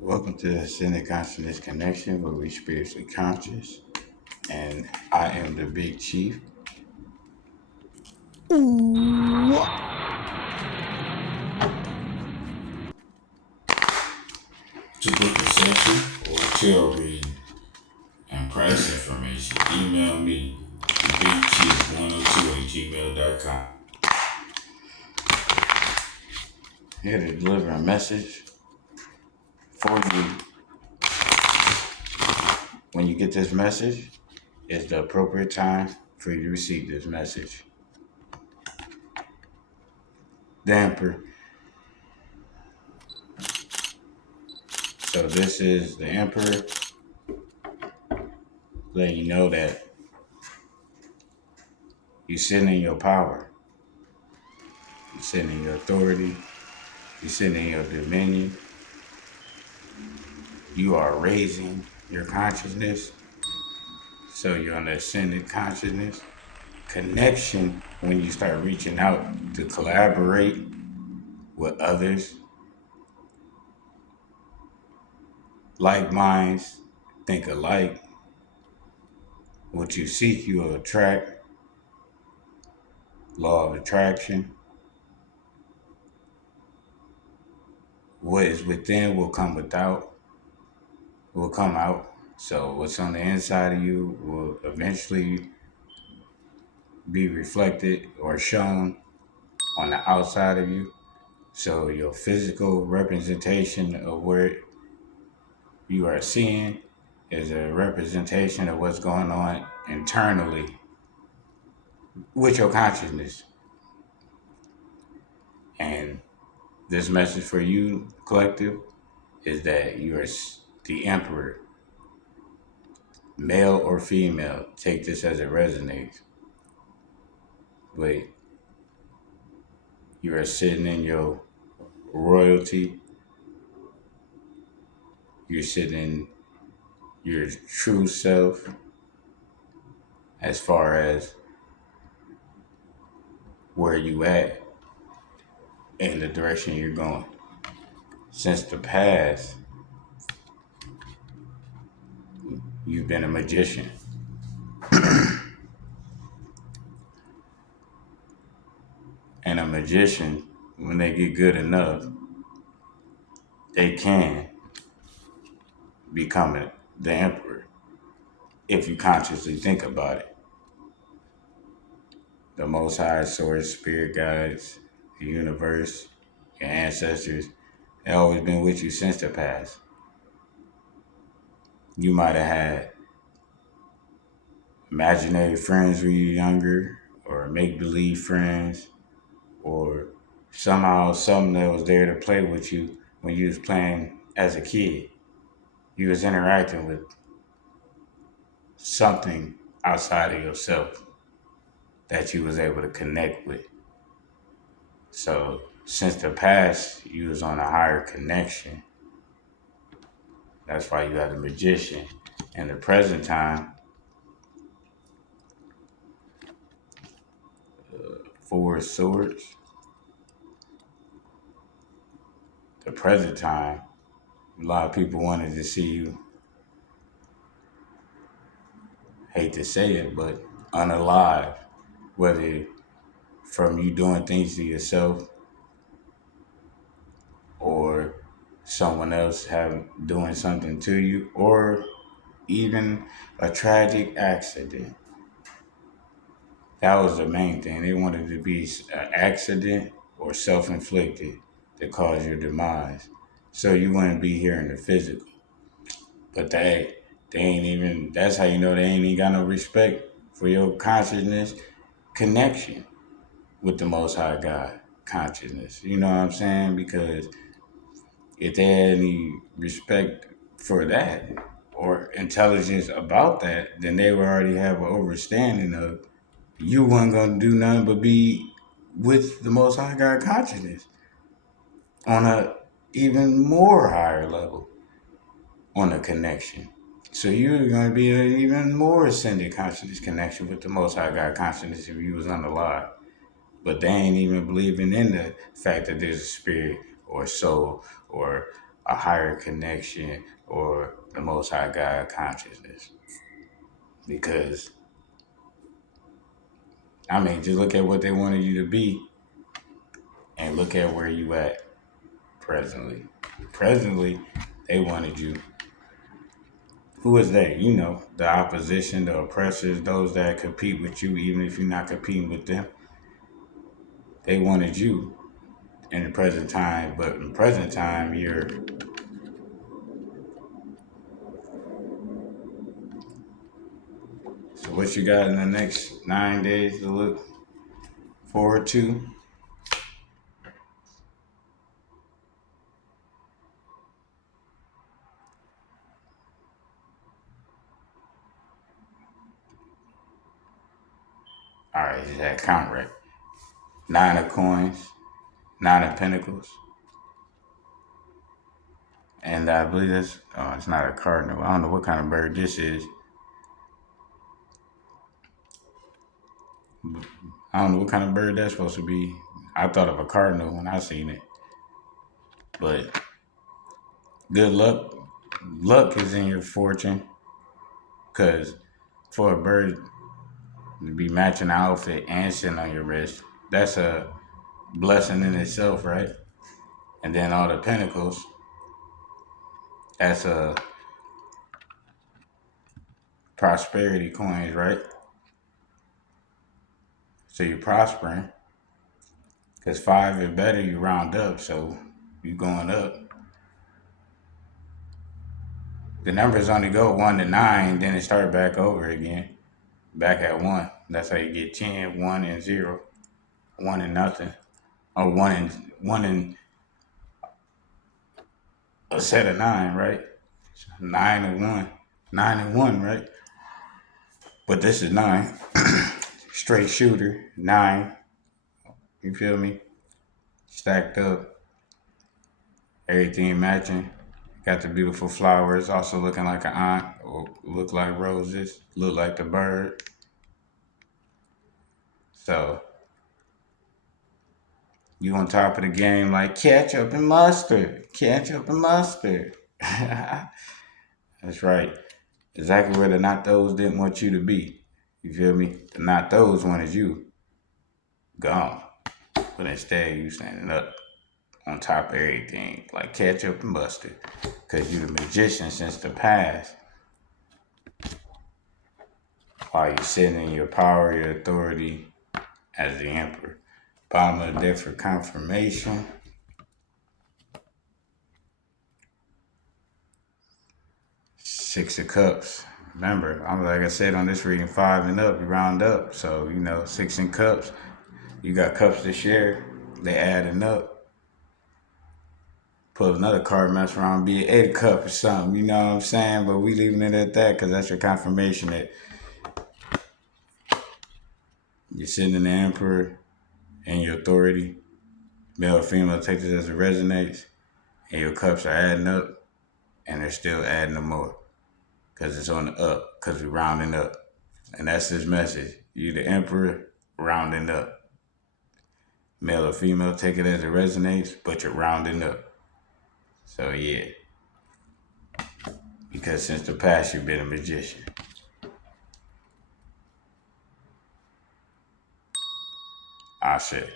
Welcome to the Ascended Consciousness Connection, where we spiritually conscious, and I am the Big Chief. Ooh. To book a session or tarot reading and price information, email me bigchief102@gmail.com. Here to deliver a message for you. When you get this message, it's the appropriate time for you to receive this message. The Emperor. So this is the Emperor letting you know that you're sitting in your power. You're sitting in your authority. You're sitting in your dominion. You are raising your consciousness. So you're on the ascended consciousness connection when you start reaching out to collaborate with others, like minds, think alike. What you seek, you will attract. Law of attraction. What is within will come without, will come out. So what's on the inside of you will eventually be reflected or shown on the outside of you. So your physical representation of where you are seeing is a representation of what's going on internally with your consciousness. And this message for you, collective, is that you are the emperor, male or female. Take this as it resonates. But you are sitting in your royalty. You're sitting in your true self as far as where you at and the direction you're going. Since the past, you've been a magician. And a magician, when they get good enough, they can become the emperor if you consciously think about it. The Most High Source, spirit guides, the universe, your ancestors, they always been with you since the past. You might have had imaginary friends when you were younger, or make believe friends, or somehow something that was there to play with you when you was playing as a kid. You was interacting with something outside of yourself that you was able to connect with. So since the past, you was on a higher connection. That's why you have the magician. In the present time, Four of Swords. The present time, a lot of people wanted to see you, hate to say it, but unalive. Whether from you doing things to yourself or someone else doing something to you, or even a tragic accident. That was the main thing. They wanted to be an accident or self-inflicted that caused your demise. So you wouldn't be here in the physical. But they ain't even, that's how you know they ain't even got no respect for your consciousness connection with the Most High God consciousness. You know what I'm saying? Because if they had any respect for that or intelligence about that, then they would already have an understanding of you weren't gonna do nothing but be with the Most High God consciousness on a even more higher level on a connection. So you're gonna be an even more ascended consciousness connection with the Most High God consciousness if you was unalive. But they ain't even believing in the fact that there's a spirit or soul or a higher connection or the Most High God consciousness. Because I mean, just look at what they wanted you to be, and look at where you at presently. Presently, they wanted you. Who is they? You know, the opposition, the oppressors, those that compete with you, even if you're not competing with them. They wanted you in the present time, but in present time, you're. So what you got in the next 9 days to look forward to? All right, is that count right? Nine of coins, nine of pentacles, and I believe that's. Oh, it's not a cardinal. I don't know what kind of bird this is. I don't know what kind of bird that's supposed to be. I thought of a cardinal when I seen it, but good luck. Luck is in your fortune, cause for a bird to be matching the outfit and sitting on your wrist, that's a blessing in itself, right? And then all the pentacles, that's a prosperity coins, right? So you're prospering, cause five and better, you round up, so you going up. The numbers only go 1 to 9, then it start back over again, back at one. That's how you get 10, 1 and 0, 1 and nothing, or one and a set of nine, right? 9 and 1, 9 and 1, right? But this is nine, straight shooter, nine. You feel me? Stacked up, everything matching. Got the beautiful flowers, also looking like an aunt, or look like roses, look like the bird. So you on top of the game like ketchup and mustard, ketchup and mustard. That's right. Exactly where the not those didn't want you to be. You feel me? The not those wanted you gone. But instead you standing up on top of everything like ketchup and mustard. Cause you the magician since the past. While you're sitting in your power, your authority as the emperor. Bottom of the deck for confirmation. Six of Cups. Remember, I'm like I said on this reading, five and up, you round up. So, you know, six in cups. You got cups to share. They adding up. Pull another card, mess around, be an 8 of cup or something. You know what I'm saying? But we leaving it at that because that's your confirmation that you're sitting in the emperor and your authority. Male or female, take this as it resonates. And your cups are adding up and they're still adding them more. Because it's on the up, because we're rounding up. And that's his message. You the emperor, rounding up. Male or female, take it as it resonates, but you're rounding up. So yeah. Because since the past, you've been a magician. I say.